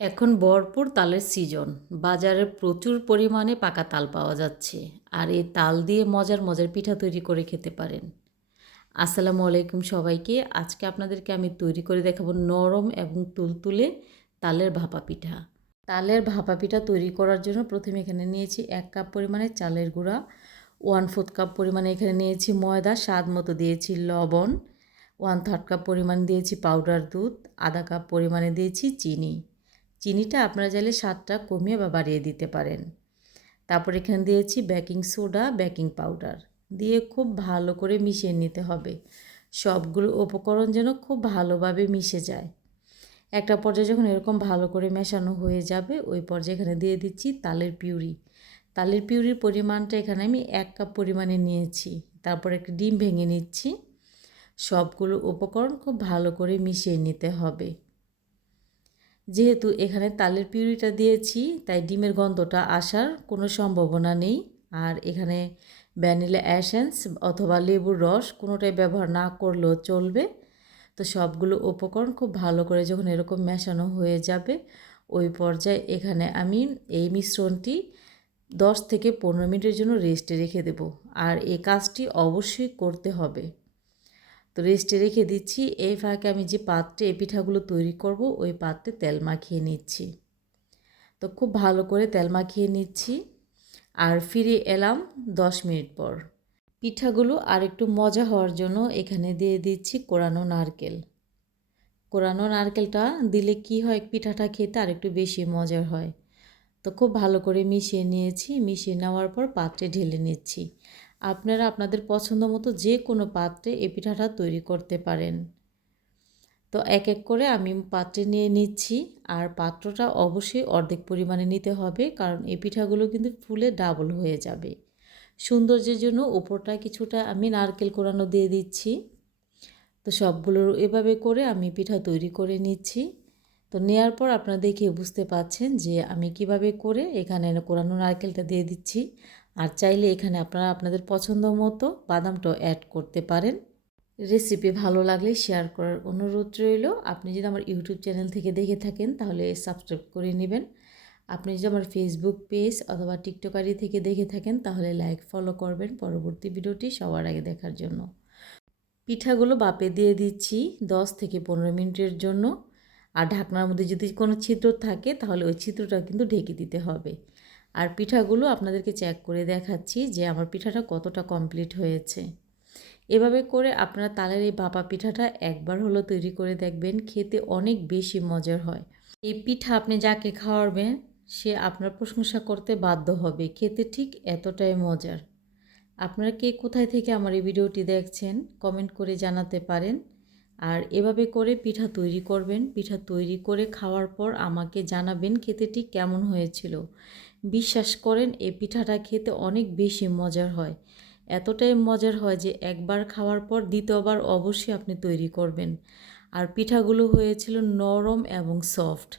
এখন ভরপুর তালের সিজন বাজারে প্রচুর পরিমাণে পাকা তাল পাওয়া যাচ্ছে, আর এই তাল দিয়ে মজার মজার পিঠা তৈরি করে খেতে পারেন। আসসালামু আলাইকুম সবাইকে। আজকে আপনাদেরকে আমি তৈরি করে দেখাবো নরম এবং তুলতুলে তালের ভাপা পিঠা। তালের ভাপা পিঠা তৈরি করার জন্য প্রথমে এখানে নিয়েছি এক কাপ পরিমাণে চালের গুঁড়া, ওয়ান ফোর্থ কাপ পরিমাণে এখানে নিয়েছি ময়দা, স্বাদ মতো দিয়েছি লবণ, ওয়ান থার্ড কাপ পরিমাণ দিয়েছি পাউডার দুধ, আধা কাপ পরিমাণে দিয়েছি চিনি। চিনিটা আপনারা চাইলে স্বাদটা কমিয়ে বা বাড়িয়ে দিতে পারেন। তারপর এখানে দিয়েছি বেকিং সোডা বেকিং পাউডার দিয়ে খুব ভালো করে মিশিয়ে নিতে হবে। সবগুলো উপকরণ যেন খুব ভালোভাবে মিশে যায়। একটা পর্যায়ে যখন এরকম ভালো করে মেশানো হয়ে যাবে, ওই পর্যায়ে এখানে দিয়ে দিচ্ছি তালের পিউরি। তালের পিউরির পরিমাণটা এখানে আমি এক কাপ পরিমাণে নিয়েছি। তারপর একটা ডিম ভেঙে নিচ্ছি। সবগুলো উপকরণ খুব ভালো করে মিশিয়ে নিতে হবে। যেহেতু এখানে তালের পিউরিটা দিয়েছি, তাই ডিমের গন্ধটা আসার কোনো সম্ভাবনা নেই। আর এখানে ভ্যানিলা অ্যাসেন্স অথবা লেবুর রস কোনোটাই ব্যবহার না করলেও চলবে। তো সবগুলো উপকরণ খুব ভালো করে যখন এরকম মেশানো হয়ে যাবে, ওই পর্যায়ে এখানে আমি এই মিশ্রণটি দশ থেকে পনেরো মিনিটের জন্য রেস্টে রেখে দেব। আর এই কাজটি অবশ্যই করতে হবে। তো রেস্টে রেখে দিচ্ছি। এই ফাঁকে আমি যে পাত্রে এই পিঠাগুলো তৈরি করব, ওই পাত্রে তেল মাখিয়ে নিচ্ছি। তো খুব ভালো করে তেল মাখিয়ে নিচ্ছি। আর ফিরে এলাম দশ মিনিট পর। পিঠাগুলো আর একটু মজা হওয়ার জন্য এখানে দিয়ে দিচ্ছি কোরানো নারকেল। কোরানো নারকেলটা দিলে কি হয়, পিঠাটা খেতে আর একটু বেশি মজার হয়। তো খুব ভালো করে মিশিয়ে নিয়েছি। মিশিয়ে নেওয়ার পর পাত্রে ঢেলে নিচ্ছি। আপনারা আপনাদের পছন্দ মতো যে কোনো পাত্রে এই পিঠাটা তৈরি করতে পারেন। তো এক এক করে আমি পাত্রে নিয়ে নিচ্ছি আর পাত্রটা অবশ্যই অর্ধেক পরিমাণে নিতে হবে কারণ এই পিঠাগুলো কিন্তু ফুলে ডাবল হয়ে যাবে। সৌন্দর্যের জন্য উপরটা কিছুটা আমি নারকেল কোরানো দিয়ে দিচ্ছি। তো সবগুলো এভাবে করে আমি পিঠা তৈরি করে নিচ্ছি। তো নেয়ার পর আপনারা দেখে বুঝতে পাচ্ছেন যে আমি কীভাবে করে এখানে কোরানো নারকেলটা দিয়ে দিচ্ছি। আর চাইলে এখানে আপনারা আপনাদের পছন্দ মতো বাদামটাও অ্যাড করতে পারেন। রেসিপি ভালো লাগলে শেয়ার করার অনুরোধ রইল। আপনি যদি আমার ইউটিউব চ্যানেল থেকে দেখে থাকেন, তাহলে সাবস্ক্রাইব করে নেবেন। আপনি যদি আমার ফেসবুক পেজ অথবা টিকটকারি থেকে দেখে থাকেন, তাহলে লাইক ফলো করবেন পরবর্তী ভিডিওটি সবার আগে দেখার জন্য। পিঠাগুলো বাপে দিয়ে দিচ্ছি দশ থেকে পনেরো মিনিটের জন্য। আর ঢাকনার মধ্যে যদি কোনো ছিদ্র থাকে, তাহলে ওই ছিদ্রটা কিন্তু ঢেকে দিতে হবে। আর পিঠাগুলো আপনাদেরকে চেক করে দেখাচ্ছি যে আমার পিঠাটা কতটা কমপ্লিট হয়েছে। এভাবে করে আপনারা তালের এই ভাপা পিঠাটা একবার হলো তৈরি করে দেখবেন, খেতে অনেক বেশি মজার হয়। এই পিঠা আপনি যাকে খাওয়াবেন, সে আপনার প্রশংসা করতে বাধ্য হবে, খেতে ঠিক এতটাই মজার। আপনারা কে কোথায় থেকে আমার এই ভিডিওটি দেখছেন কমেন্ট করে জানাতে পারেন। আর এভাবে করে পিঠা তৈরি করবেন, পিঠা তৈরি করে খাওয়ার পর আমাকে জানাবেন খেতে ঠিক কেমন হয়েছিল। বিশ্বাস করেন এই পিঠাটা খেতে অনেক বেশি মজার হয়। এতটাই মজার হয় যে একবার খাওয়ার পর দ্বিতীয়বার অবশ্যই আপনি তৈরি করবেন। আর পিঠাগুলো হয়েছিল নরম এবং সফট।